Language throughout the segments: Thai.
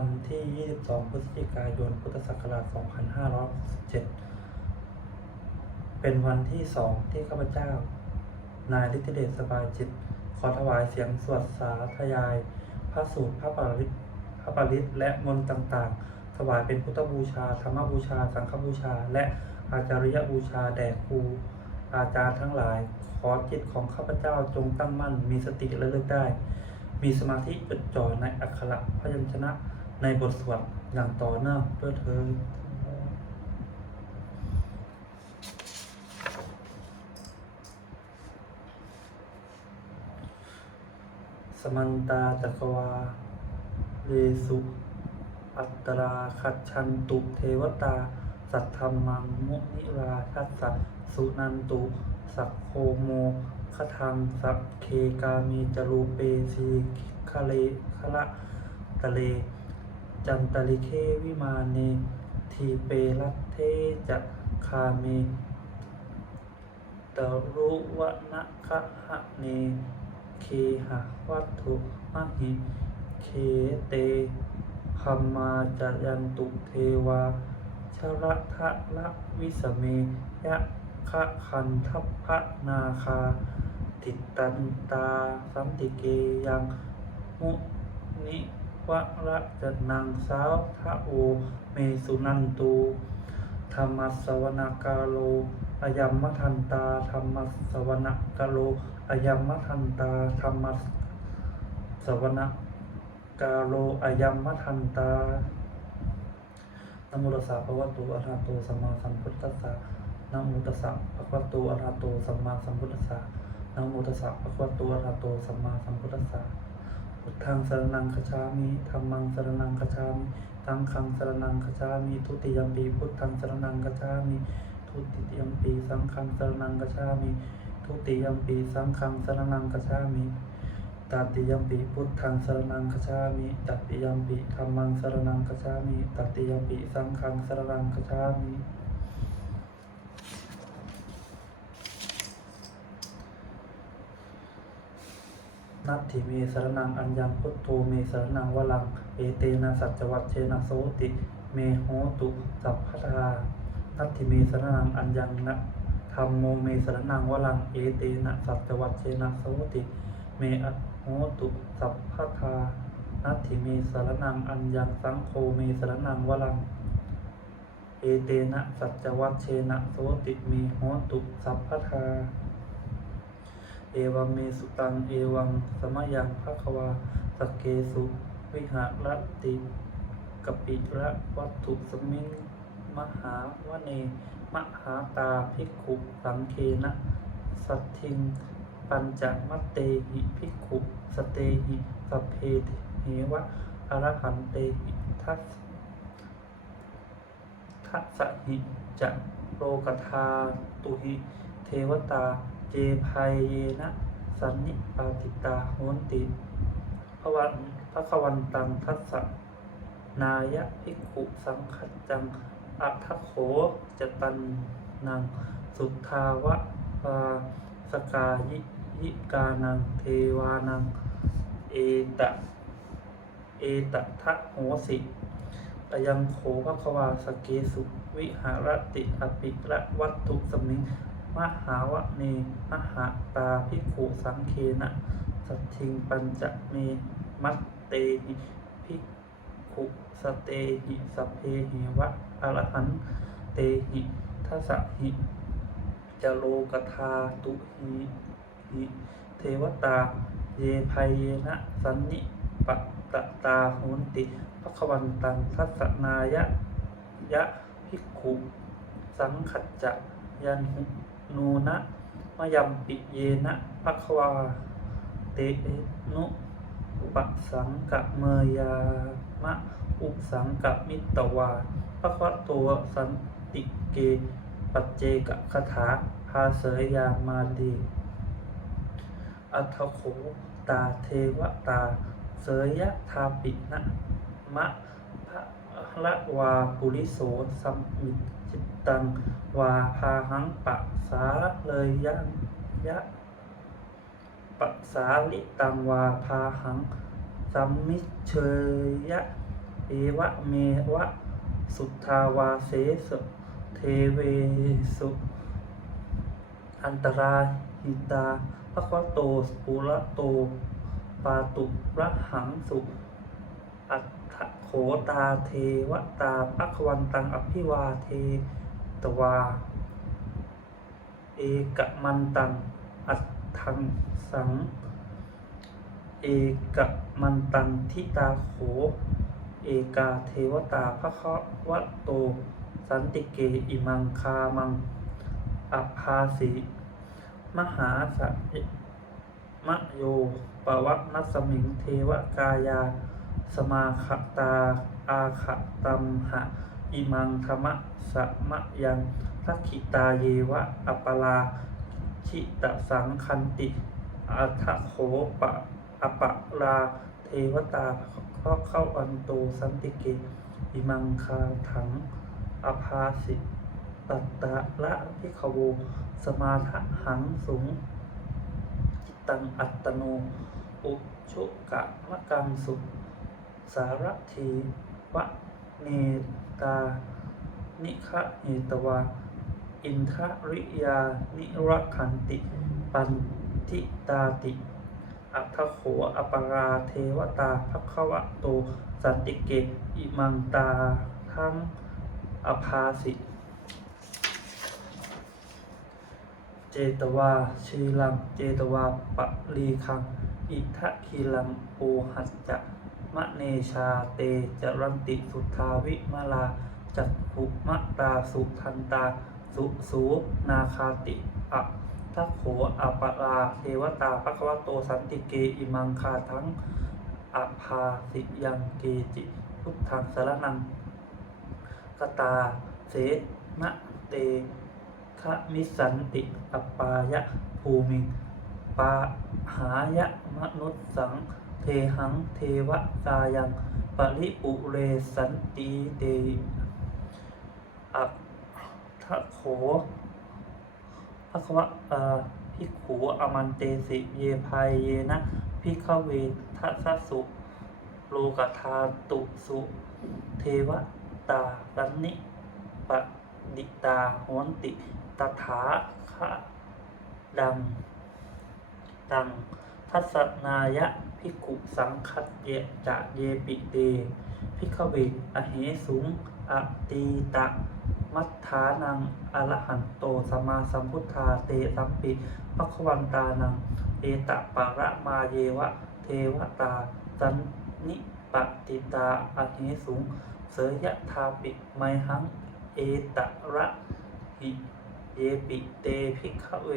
วันที่ 22 พฤศจิกายน พุทธศักราช 2567 เป็นวันที่สองที่ข้าพเจ้า นายฤทธิเดชสบายจิต ขอถวายเสียงสวดสาธยาย พระสูตรพระปริตพระปริตและมนต์ต่างๆ ถวายเป็นพุทธบูชา ธรรมบูชา สังฆบูชา และอาจาริยบูชาแด่ครูอาจารย์ทั้งหลาย ขอจิตของข้าพเจ้าจงตั้งมั่น มีสติและเลิกได้ มีสมาธิจดจ่อในอักขระพยัญชนะ ในบทสวดอย่างต่อเนื่องเพื่อเธอสมันตาจักวาเรสุอัตตราคัจฉันตุเทวตา สัทธรรมังมุนิราชัสสะสุนันตุ สักโคโมคทังสักเคกามีจรูเปสีคะเลคละตะเล จันตลิเควิมาเนทีเปรัตเทจะคาเมตรุวนะคะหะเนเคหะวัตถุมหิเคเตพัมมาจยันตุเทวาชระทะละวิสเมยะคะคันทัพพะนาคา ติตันตาสันติเกยังมุนิ วะระจะนังสาวทะโอเมสุนันตูธรรมสวนากาโลอายัมมทันตาธรรมสวนากาโลอายัมมทันตาธรรมสวนากาโลอายัมมทันตานะโมตัสสะภะวะโตอะระหะโตสัมมาสัมพุทธัสสะนะโมตัสสะภะวะโตอะระหะโตสัมมาสัมพุทธัสสะนะโมตัสสะภะวะโตอะระหะโตสัมมาสัมพุทธัสสะ พุทธังสรณังคัจฉามิธัมมังสรณังคัจฉามิสังฆังสรณังคัจฉามิทุติยมปีพุทธังสรณังคัจฉามิทุติยมปีสังฆังสรณังคัจฉามิทุติยมปีสังฆังสรณังคัจฉามิตติยมปีพุทธังสรณังคัจฉามิตติยมปีธัมมังสรณังคัจฉามิตติยมปีสังฆังสรณังคัจฉามิ นัตถิเมสรนังอัญญังพุทโธเมสรนังวลัง เอเตนะสัจวัตเชนะโสติ เมโหตุสัพพทานัตถิเมสรนังอัญญังนะธรรมโมเมสรนังวลัง เอเตนะสัจวัตเชนะโสติ เมอโหตุสัพพทานัตถิเมสรนังอัญญังสังโฆเมสรนังวลัง เอเตนะสัจวัตเชนะโสติ เมโหตุสัพพทา เอวัมเมสุตัง เอวัง สมยังภะควาสเกสุวิหารติกปิระวัตถุสมิงมหาวเน มหาตาภิกขุสังเคนะ สัทธิง ปัญจมัตเตหิภิกขุสเตหิสัพเพเหวะอรหันเตหิทัสทัสสหิจะโลกธาตุหิ เทวตา เจภัยเยนะ สันนิปาติตาโหนติพระวันพระควันตังทัสสะนายะภิกขุสังขจังอัทโขจตันนัง สุทธาวะปาสกายิยิกานังเทวานัง เอตะ เอตทะโหสิอยังโขภควาสเกสุ วิหารติอปิระวัตถุสมิง มหาวะเนมหาตาภิกขุสังเคนะสัทิงปัญจเมมัตเตหิภิกขุสเตหิสัพเพเหวะอรหันเตหิทัสหิจโลกธาตุหิหิเทวตา เยภัยเยนะสันนิปะตะตาโหนติภควันตังทัสนายะยะภิกขุ สังขจจะยันหุ นูนะมยัมปิเยนะภควา เตนุปัสสังกะเมยามะอุสังกะมิตวาภควตัวสันติเก ปัจเจกคาถาพาเสยามาดีอัทโขตาเทวตา เสยยะทาปินะมะพะละวาปุริโสสัมมิ จิตตัง วาพาหังปะสาเลยยังยะปะสาลิตัง วาพาหังสัมมิเชยะ เอวะเมวะ สุทธาวาเสสเทเวสุ อันตราหิตาภควโตปุระโต ปาตุระหังสุ โขตาเทวตาภควันตังอภิวาเทตวา เอกมันตัง อัตถังสัง เอกมันตังทิตาโข เอกาเทวตาภควโต สันติเกอิมังคามังอภาสีมหาสะมโยปวัตนัสมิงเทวกายา สมาคตาอาคตัมหะ อิมังธรรมะสมะยังทักขิตาเยวะ อัปลาชิตสังคันติอัทะโขปะอปะลาเทวตาเพราะเข้าอันโตสันติเกอิมังคาถังอภาสิตัตตะละพิขโวสมาทะหังสูงจิตตังอัตตโน อุชุกะมะกังสุ สารทีวะเนตา นิคะเนตวา อินทริยา นิรักขันติ ปันทิตาติ อัทโขอปราเทวตาภควะโต สันติเก อิมังตา ทั้งอภาสิ เจตวาชีลัง เจตวาปะลีคัง อิทะคีลังโอหัจจะ มะเนชาเตจรันติสุทาวิมาลา จักขุมะตาสุทันตา สุสูนาคาติอะทัโขอปะลาเทวตาภควโตสันติเกอิมังคาทั้งอภาสิยังเกจิพุทธังสารนังกตาเสมะเตคะมิสันติอปายะภูมิปาหายะมนุษสัง เทหังเทวกายังปริปุเรสันติเตอัตถโขภควะเอพิขูอมันเตสิเยภายเยนะพิขเวทัสสุโลกธาตุสุเทวตาลันนิปดิตาโหนติตถาคะดังดังทัศนายะ พิกขุสังคัตเยจะเยปิเตพิขเวอเหสุงอตีตะ มัทธานังอรหันโตสมาสัมพุทธาเตสัมปิภควันตานังเอตะปะระมาเยวะ เทวตาสันนิปติตาอเหสุง เสยทาปิไมหัง เอตระหิเยปิเตภิกขเว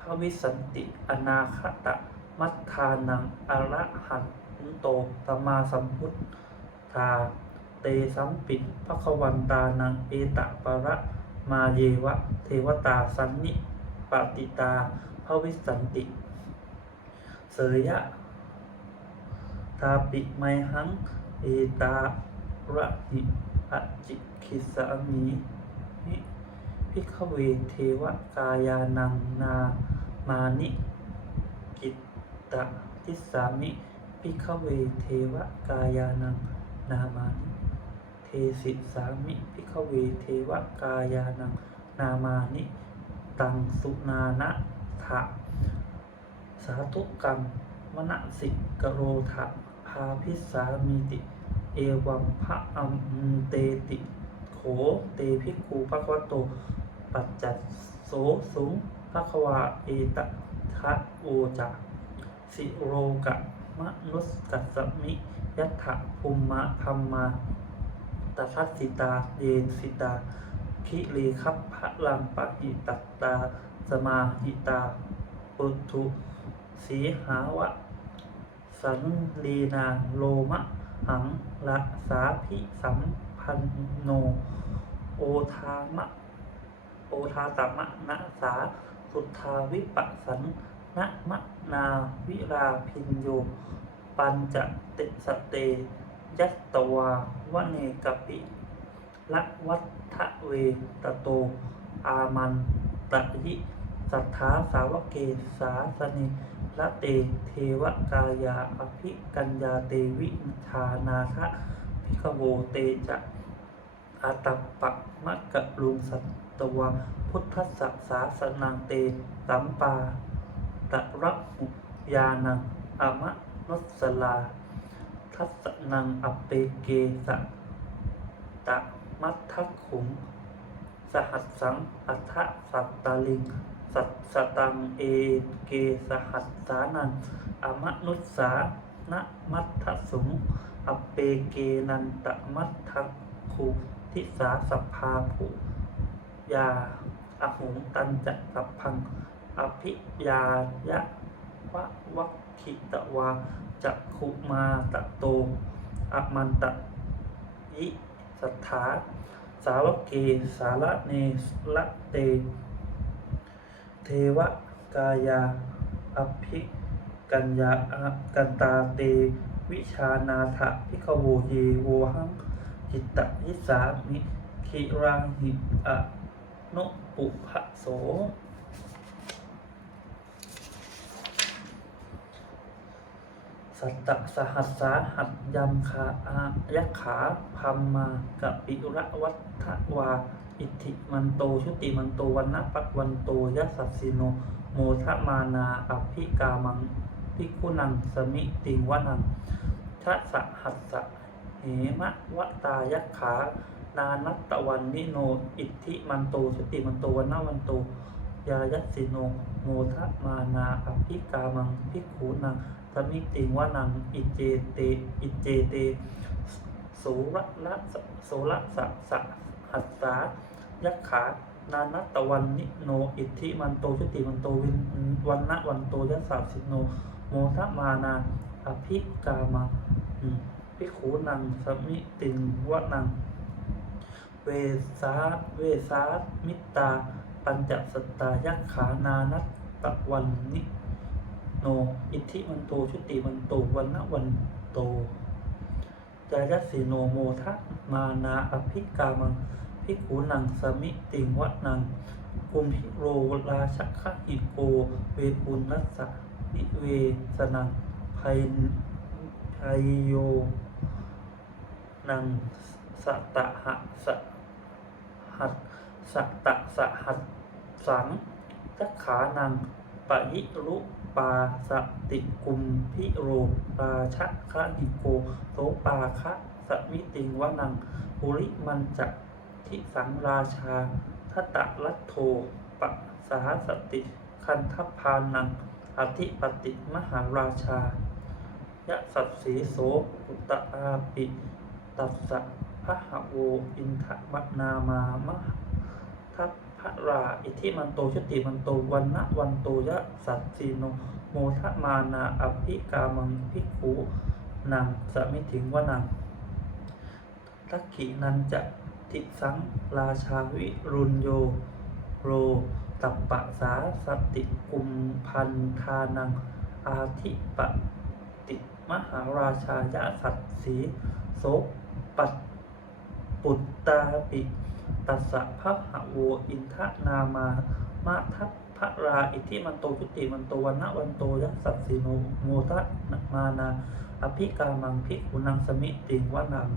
ภวิสันติอนาคตะ มัทธานังอระหันโตสมาสัมพุทธา เตสัมปิภควันตานังเอตปะระมาเยวะ เทวตาสันนิปติตาภวิสันติ เสยะทาปิไมหัง เอตาระหิอจิคิสามีนิพิขเวเทวกายานังนามานิกิต ตทิสามิพิขเวเทวกายานังนามานิเทสิสามิพิขเวเทวกายานังนามานิตังสุนานะทะสาธุกรรมมณสิกโรทะพาพิสามีติ เอวัมพระอัมเตติโขเตภิกขุภควโต ปัจจัสโสสุงภควาเอตทะโอจะ สิโรกะมนุสกัสสมิยัตถะภูมะธรรมาตทัสสิตาเยนสิตาคิรีคัพพะลังปะหิตัตตา สมาหิตาปุถุสีหาวะ สันลีนาโลมะ หังละสาพิสัมพันโน โอทามะ โอทาตมะนะสาสุทธาวิปัสสัน นะมะนาวิราพินโย ปัญจเตสเต ยัตตวาวเนกปิละวัฏเวตโต อามันตะยิสัทธาสาวกเกสาสนิละเตเทวกายาอภิกัญญาเตวิชานาคะพิกโวเตจะอาตัปปะมะกะลุงสัตตวะพุทธสสาสนังเตสัมปา ตระหุยานังอมะนุสลา ทัสนังอเปเกสะตะมัททขุมสหัสสังอัฏฐสัตตาลิง สัตสตังเอเกสหัสสานังอมนุสานะมัทธสุงอเปเกนันตมัทธคุทิสาสัพพาภูยาอหุงตันจะสัพพัง อภิยายะวะวัคคิตวาจักขุมาตะโตอมันตะยิสัทธาสาวกเกสาระเนสละเต เทวกายาอภิกัญญาอกันตาเต วิชานาถะพิขโวเยโวหังจิตตยิสามิคิรังหิอะนุปุภะโส สัตตสหัสสาหัสยำขาอายักขาพัมมากะปิระวัฏวา อิทธิมันโตชุติมันโตวันนปักวันโตยัสสสสิโน โมทะมานาอภิกามังพิกุนังสมิติงวนังชะสหัสสะเหมะวะตายักขานานัตตะวันนิโน อิทธิมันโตชุติมันโตวันนะวันโต ยายัสสิโน โมทะมานาอภิกามังพิกขุนัง สมิติงวนังอิเจเตอิเจเตโสระละสะโสระสะสะหัสสายักขานานัตตะวันนิโนอิทธิมันโตชุติมันโตวินวันนะวันโตยัสสาสิโนโมทะมานาอภิกามาอืมพิขุนังสมิติงวนัง เวสาเวสามิตา ปัญจสตายักขานานัตตะวันนิ โน อิทธิมันโต ชุติมันโตวันนะวันโตจายัสสิโนโมทะมานาอภิกามังพิกขุนังสมิติงวนังกุมพิโรราชคะอิโก เวปุนัสสะนิเวสนังภัยภัยโยนังสตตะหะสหัสสตตะสหัสสังจักขานัง ปะยิรุปาสติกุมพิโรราชะคะนิโกโสปาคะสมิติงวนังปุริมันจะทิสังราชาทตะรัตโทปะสาสติคันทพานังอธิปติมหาราชายะสัตสีโสปุตตะอาปิตัสสะพะหะโวอินทะมนามามะทัพพ ระราอิทิมันโตชติมันโตวันนะวันโตยะสัตสีโนโมทะมานาอภิกามังพิกขุนังสมิถิงวนังทักขินันจะติสังราชาวิรุณโยโรตัปปะสาสติกุมพันธานัง อาทิปติมหาราชายะสัตสีโสปัตปุตตาปิ ตัสสะพะหะโวอินทะนามามาทัพพระราอิทิมันโตจุติมันโตวันนะวันโตยัสัตสิโนโมทะมานา อภิกามังพิกุนังสมิติงวนัง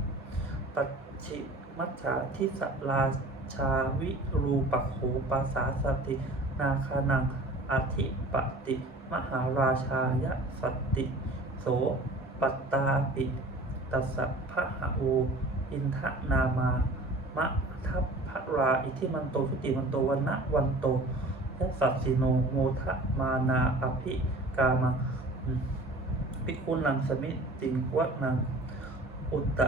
ปัจฉิมัจฉาทิสราชาวิรูปักโขปาสาสติ นาคานังอธิปติ มหาราชายะสติ โสปัตตาปิตัสสะพะหะโออินทะนามามะทัพ พระราอิทิมันโตชุติมันโตวันนะวันโตยะสัตสิโนโมทะมานาอภิกามังอืมพิกุณังสมิติงวะนังอุตตะ